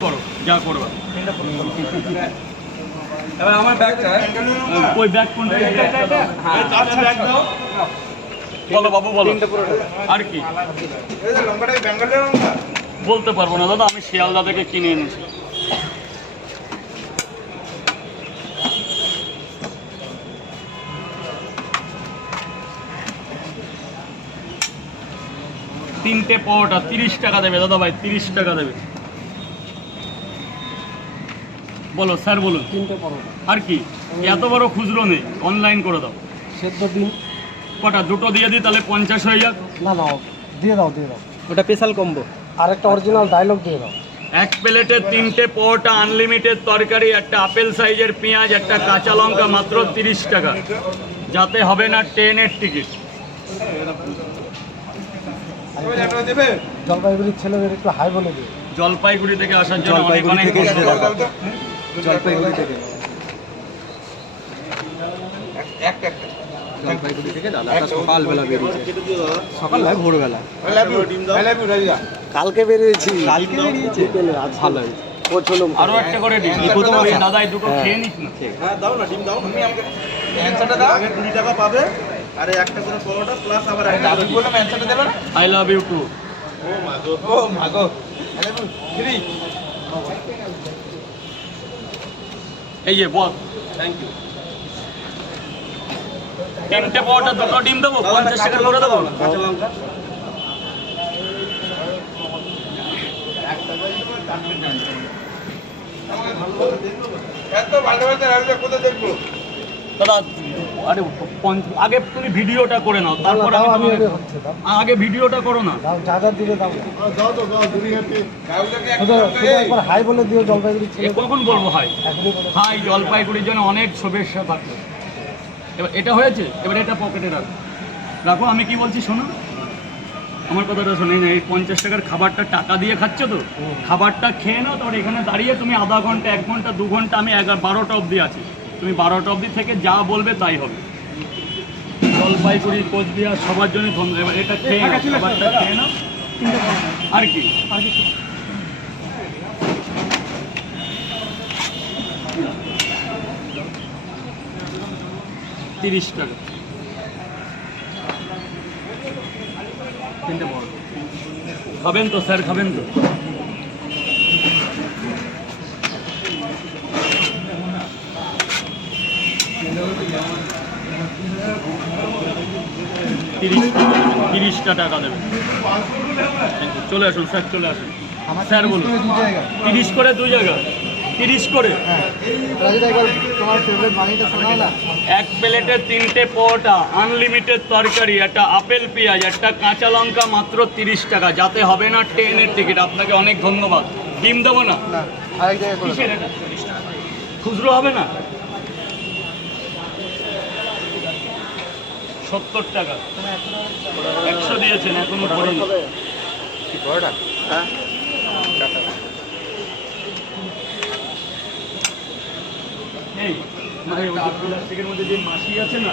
করো যা করবা। এবার আমার ব্যাগটা ওই ব্যাগ কোনটা? হ্যাঁ আচ্ছা ব্যাগ দাও। বলো বাবু বলো। আর কি বলতে পারবো না দাদা, আমি শিয়ালদা থেকে কিনে এনেছি। তিনটে পরোটা 30 টাকা দেবে দাদা ভাই, 30 টাকা দেবে। বলো স্যার বলুন। তিনটে পরোটা আর কি এত বড় খুচরো নেই, অনলাইন করে দাও। সেদ্ধ দিন। কটা দুটো দিয়ে দিই তাহলে 50 হয়ে যাক। না না দিয়ে দাও দিয়ে দাও। ওটা স্পেশাল কম্বো। আর একটা অরিজিনাল ডায়লগ দিয়ে দাও। এক প্লেটে তিনটে পরোটা, আনলিমিটেড তরকারি, একটা আপেল সাইজের পেঁয়াজ, একটা কাঁচা লঙ্কা, মাত্র 30 টাকা। যাতে হবে না ট্রেনের টিকিট। জলপাইগুড়ির ছেলেদের একটু হাই বলে দিও। জলপাইগুড়ি থেকে আসার জন্য অনেক অনেক জলপাইগুড়ি থেকে জলপাইগুড়ি থেকে দাদা সকালবেলা বেরিয়েছে। সকাল নয় ভোরবেলা। কালকে বেরিয়েছি। কালকে বেরিয়েছে। আজ ভালো হয়েছে। পছন্দ আরো একটা করে ডিম দাদাই দুটো খেয়ে নিস না। হ্যাঁ দাও না, ডিম দাও। তুমি আমাকে অ্যানসারটা দাও। আগে 20 টাকা পাবে, আরে একটা করে পরোটা প্লাস আবার একটা দাবি বললাম অ্যানসারটা দেবে না। I love you too. ও মাগো আরে ফ্রি। এই যে বস, থ্যাংক ইউ। তিনটে পরোটা দুটো ডিম দেবো, 50 টাকা করে দেবো। কাঁচা লঙ্কা এত ভালো ভালো রাখলে কোথায় দেখবো দাদা আরে আগে তুমি ভিডিওটা করে নাও, তারপর দাও, আমি আমি তোমাকে- হচ্ছে দাও। আগে ভিডিওটা করো না। দাও যা যা দিলে দাও। কাউকে শুধু শুধু একবার হাই বলে দিও জলপাইগুড়ির এ ছেলে। কখন বলবো হাই? এখনই বলো। হাই জলপাইগুড়ির জন্য অনেক শুভেচ্ছা থাকবে। এবার এটা হয়েছে, এবার এটা পকেটে রাখো। রাখো, আমি কি বলছি শোনো, আমার কথাটা শোনে না। এই 50 টাকার খাবারটা টাকা দিয়ে খাচ্ছ তো, খাবারটা খেয়ে নাও। তারপর এখানে দাঁড়িয়ে তুমি আধা ঘন্টা 1 ঘন্টা 2 ঘন্টা, আমি 12টা অবধি আছি, তুমি 12টা অবধি থেকে যা বলবে তাই হবে। জলপাইগুড়ি কোচবিহার সবার জন্য ধন্যবাদ। এবার এটা খেয়ে নাও, খাবারটা খেয়ে নাও। আর কি 30 টাকা। তিনটে বড় খাবেন তো স্যার, খাবেন তো? তিরিশটা টাকা দেবেন। চলে আসুন স্যার, চলে আসুন স্যার, বলুন। 30 করে 2 জায়গা, 30 করে। তোমার ফেভারিট বাণীটা শোনাও না। এক প্লেটে 3টে পরোটা, আনলিমিটেড তরকারি, একটা আপেল পেঁয়াজ, একটা কাঁচা লঙ্কা, মাত্র 30 টাকা। যাতে হবে না ট্রেনের টিকিট। আপনাকে অনেক ধন্যবাদ। ডিম দেবো না? আরেক জায়গায় করে কিসের এটা? খুচরো হবে না? 70 টাকা। 100 দিয়েছেন, এখনো পড়েনি। এই প্লাস্টিকের মধ্যে যে মাছি আছে না,